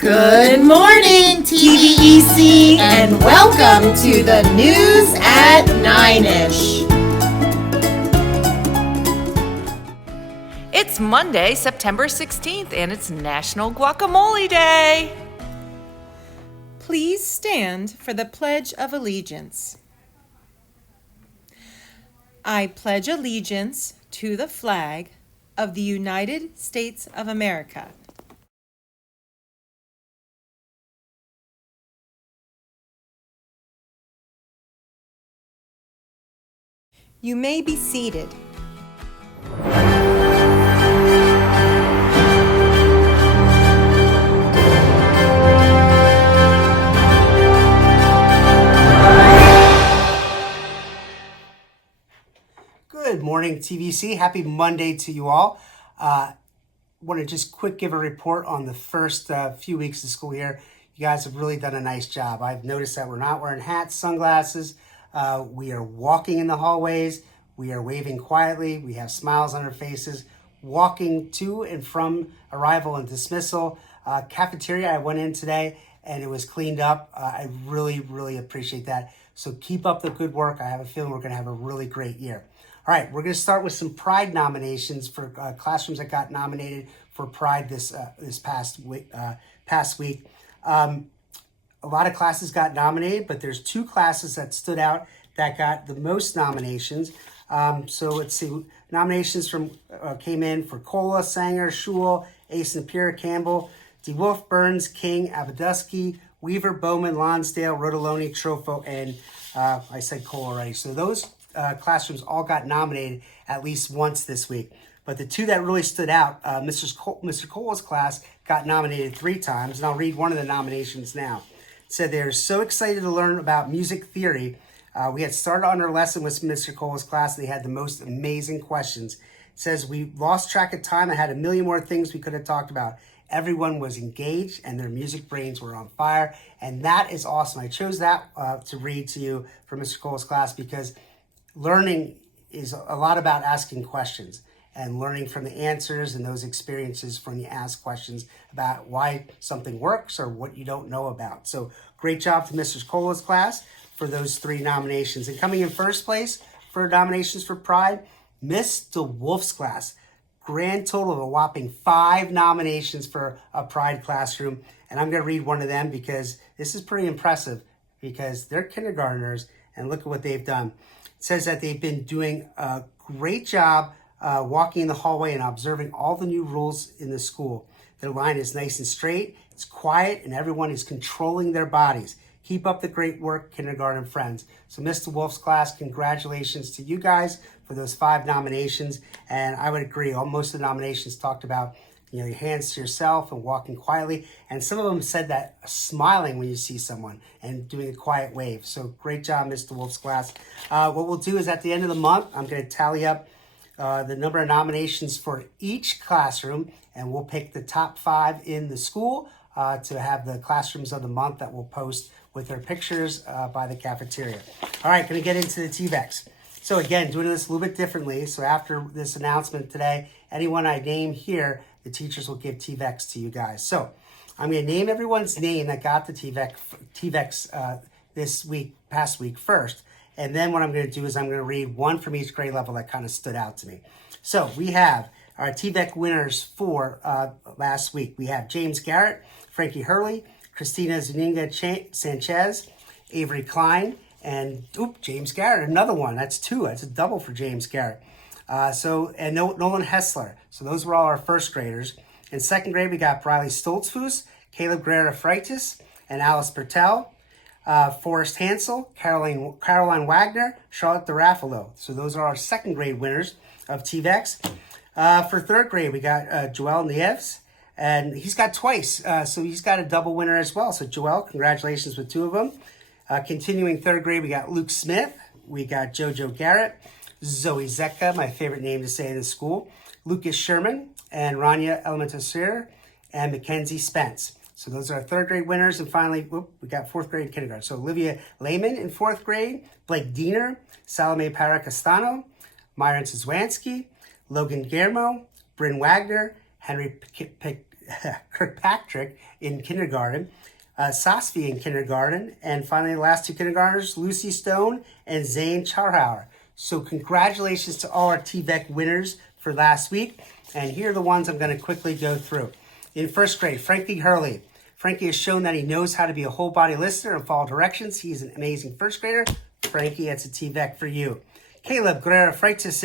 Good morning, TVEC, and welcome to the news at 9ish. It's Monday, September 16th, and it's National Guacamole Day. Please stand for the Pledge of Allegiance. I pledge allegiance to the flag of the United States of America. You may be seated. Good morning, TVC. Happy Monday to you all. Want to just quick give a report on the first few weeks of school here. You guys have really done a nice job. I've noticed that we're not wearing hats, sunglasses. We are walking in the hallways. We are waving quietly. We have smiles on our faces. Walking to and from arrival and dismissal. Cafeteria, I went in today and it was cleaned up. I really appreciate that. So keep up the good work. I have a feeling we're going to have a really great year. All right, we're going to start with some Pride nominations for classrooms that got nominated for Pride this past week. A lot of classes got nominated, but there's two classes that stood out that got the most nominations. So let's see, nominations came in for Cola, Sanger, Schul, Ace Napier, Campbell, DeWolf, Burns, King, Abadusky, Weaver, Bowman, Lonsdale, Rotoloni, Trofo, and I said Cola already. So those classrooms all got nominated at least once this week. But the two that really stood out, Mr. Cola's class got nominated 3 times, and I'll read one of the nominations now. It said they're so excited to learn about music theory. We had started on our lesson with Mr. Cola's class, and they had the most amazing questions. It says we lost track of time and had a million more things we could have talked about. Everyone was engaged and their music brains were on fire, and that is awesome. I chose that to read to you from Mr. Cola's class because learning is a lot about asking questions and learning from the answers and those experiences when you ask questions about why something works or what you don't know about. So great job to Mr. Cola's class for those 3 nominations. And coming in first place for nominations for Pride, Miss DeWolf's class. Grand total of a whopping 5 nominations for a Pride classroom. And I'm going to read one of them because this is pretty impressive because they're kindergartners and look at what they've done. It says that they've been doing a great job walking in the hallway and observing all the new rules in the school. Their line is nice and straight, it's quiet, and everyone is controlling their bodies. Keep up the great work, kindergarten friends. So Mr. Wolf's class, congratulations to you guys for those 5 nominations. And I would agree, most of the nominations talked about your hands to yourself and walking quietly. And some of them said that smiling when you see someone and doing a quiet wave. So great job, Mr. Wolf's class. What we'll do is at the end of the month, I'm going to tally up the number of nominations for each classroom, and we'll pick the top 5 in the school to have the classrooms of the month that we'll post with their pictures by the cafeteria. All right, going to get into the TVEX. So again, doing this a little bit differently. So after this announcement today, anyone I name here, the teachers will give TVEX to you guys. So I'm going to name everyone's name that got the TVEX this week, past week first. And then what I'm going to do is I'm going to read one from each grade level that kind of stood out to me. So we have our TVEC winners for last week. We have James Garrett, Frankie Hurley, Christina Zuninga Sanchez, Avery Klein, and James Garrett, another one. That's 2. That's a double for James Garrett. And Nolan Hessler. So those were all our first graders. In second grade, we got Briley Stoltzfus, Caleb Guerrera Freitas, and Alice Bertel. Forrest Hansel, Caroline Wagner, Charlotte DeRaffalo. So those are our second grade winners of TVEX. For third grade, we got Joel Nieves, and he's got twice. So he's got a double winner as well. So Joel, congratulations with 2 of them. Continuing third grade, we got Luke Smith, we got JoJo Garrett, Zoe Zecca, my favorite name to say in the school, Lucas Sherman, and Rania Elementasir, and Mackenzie Spence. So those are our third grade winners. And finally, we got fourth grade kindergarten. So Olivia Lehman in fourth grade, Blake Diener, Salome Paracastano, Myron Zwansky, Logan Guillermo, Bryn Wagner, Henry Kirkpatrick in kindergarten, Sasvi in kindergarten, and finally the last two kindergartners, Lucy Stone and Zane Charhauer. So congratulations to all our TVEC winners for last week. And here are the ones I'm going to quickly go through. In first grade, Frankie Hurley. Frankie has shown that he knows how to be a whole body listener and follow directions. He's an amazing first grader. Frankie, that's a TVEC for you. Caleb Guerrero Freitas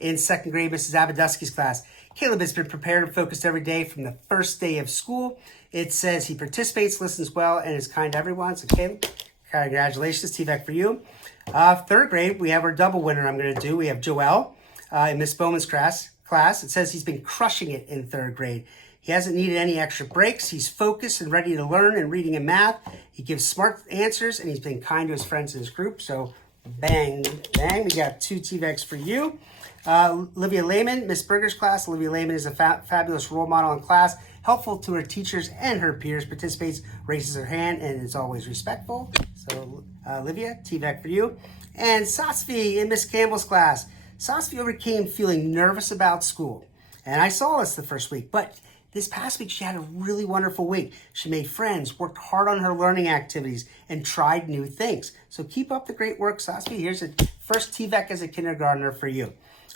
in second grade, Mrs. Abaduski's class. Caleb has been prepared and focused every day from the first day of school. It says he participates, listens well, and is kind to everyone. So Caleb, congratulations, TVEC for you. Third grade, we have our double winner I'm going to do. We have Joel in Miss Bowman's class. It says he's been crushing it in third grade. He hasn't needed any extra breaks. He's focused and ready to learn in reading and math. He gives smart answers, and he's been kind to his friends in his group. So bang, bang, we got 2 TVECs for you. Olivia Lehman, Miss Berger's class. Olivia Lehman is a fabulous role model in class, helpful to her teachers and her peers, participates, raises her hand, and is always respectful. So Olivia, TVEC for you. And Sasvi in Miss Campbell's class. Sasvi overcame feeling nervous about school. And I saw this the first week, but this past week she had a really wonderful week. She made friends, worked hard on her learning activities, and tried new things. So keep up the great work, Sasvi. Here's a first TVEC as a kindergartner for you.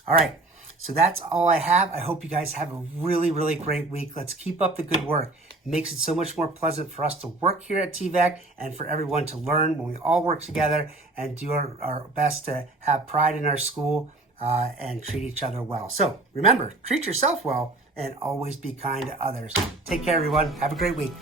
All right, so that's all I have. I hope you guys have a really, really great week. Let's keep up the good work. It makes it so much more pleasant for us to work here at TVEC and for everyone to learn when we all work together and do our best to have pride in our school and treat each other well. So remember, treat yourself well and always be kind to others. Take care, everyone. Have a great week.